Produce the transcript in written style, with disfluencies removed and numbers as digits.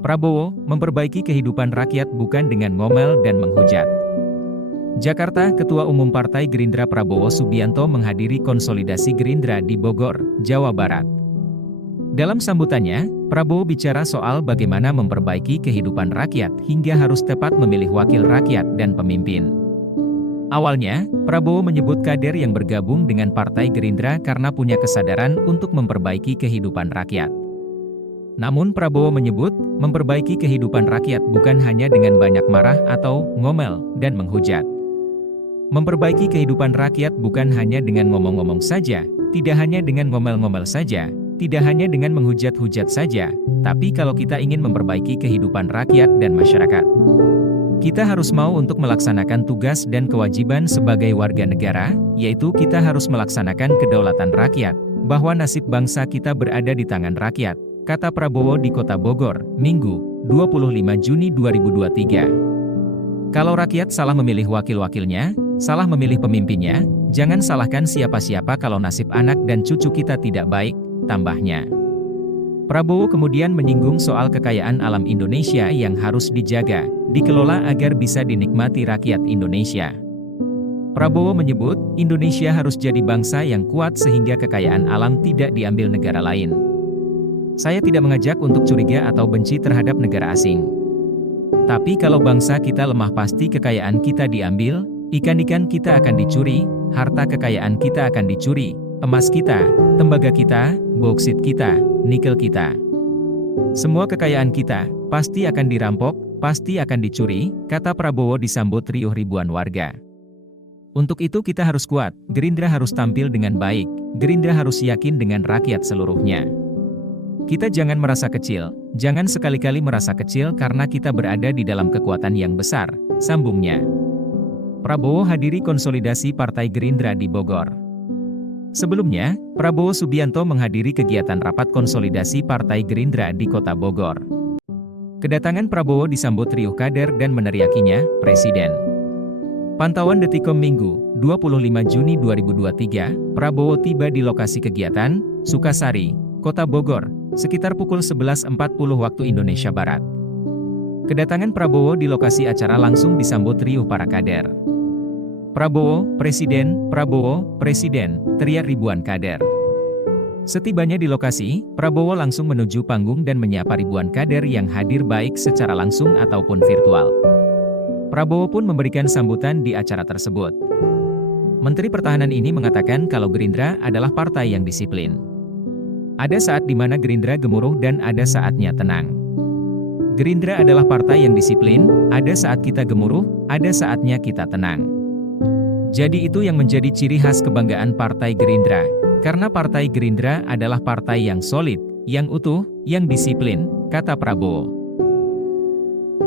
Prabowo, memperbaiki kehidupan rakyat bukan dengan ngomel dan menghujat. Jakarta, Ketua Umum Partai Gerindra Prabowo Subianto menghadiri konsolidasi Gerindra di Bogor, Jawa Barat. Dalam sambutannya, Prabowo bicara soal bagaimana memperbaiki kehidupan rakyat hingga harus tepat memilih wakil rakyat dan pemimpin. Awalnya, Prabowo menyebut kader yang bergabung dengan Partai Gerindra karena punya kesadaran untuk memperbaiki kehidupan rakyat. Namun Prabowo menyebut, memperbaiki kehidupan rakyat bukan hanya dengan banyak marah atau ngomel dan menghujat. Memperbaiki kehidupan rakyat bukan hanya dengan ngomong-ngomong saja, tidak hanya dengan ngomel-ngomel saja, tidak hanya dengan menghujat-hujat saja, tapi kalau kita ingin memperbaiki kehidupan rakyat dan masyarakat, kita harus mau untuk melaksanakan tugas dan kewajiban sebagai warga negara, yaitu kita harus melaksanakan kedaulatan rakyat, bahwa nasib bangsa kita berada di tangan rakyat, kata Prabowo di Kota Bogor, Minggu, 25 Juni 2023. Kalau rakyat salah memilih wakil-wakilnya, salah memilih pemimpinnya, jangan salahkan siapa-siapa kalau nasib anak dan cucu kita tidak baik, tambahnya. Prabowo kemudian menyinggung soal kekayaan alam Indonesia yang harus dijaga, dikelola agar bisa dinikmati rakyat Indonesia. Prabowo menyebut, Indonesia harus jadi bangsa yang kuat sehingga kekayaan alam tidak diambil negara lain. Saya tidak mengajak untuk curiga atau benci terhadap negara asing. Tapi kalau bangsa kita lemah pasti kekayaan kita diambil, ikan-ikan kita akan dicuri, harta kekayaan kita akan dicuri, emas kita, tembaga kita, bauksit kita, nikel kita. Semua kekayaan kita, pasti akan dirampok, pasti akan dicuri, kata Prabowo disambut riuh ribuan warga. Untuk itu kita harus kuat, Gerindra harus tampil dengan baik, Gerindra harus yakin dengan rakyat seluruhnya. Kita jangan merasa kecil, jangan sekali-kali merasa kecil karena kita berada di dalam kekuatan yang besar, sambungnya. Prabowo hadiri konsolidasi Partai Gerindra di Bogor. Sebelumnya, Prabowo Subianto menghadiri kegiatan rapat konsolidasi Partai Gerindra di Kota Bogor. Kedatangan Prabowo disambut riuh kader dan meneriakinya, Presiden. Pantauan Detikcom Minggu, 25 Juni 2023, Prabowo tiba di lokasi kegiatan, Sukasari, Kota Bogor, sekitar pukul 11.40 waktu Indonesia Barat. Kedatangan Prabowo di lokasi acara langsung disambut riuh para kader. Prabowo, Presiden, teriak ribuan kader. Setibanya di lokasi, Prabowo langsung menuju panggung dan menyapa ribuan kader yang hadir baik secara langsung ataupun virtual. Prabowo pun memberikan sambutan di acara tersebut. Menteri Pertahanan ini mengatakan kalau Gerindra adalah partai yang disiplin. Ada saat di mana Gerindra gemuruh dan ada saatnya tenang. Gerindra adalah partai yang disiplin, ada saat kita gemuruh, ada saatnya kita tenang. Jadi itu yang menjadi ciri khas kebanggaan Partai Gerindra, karena Partai Gerindra adalah partai yang solid, yang utuh, yang disiplin, kata Prabowo.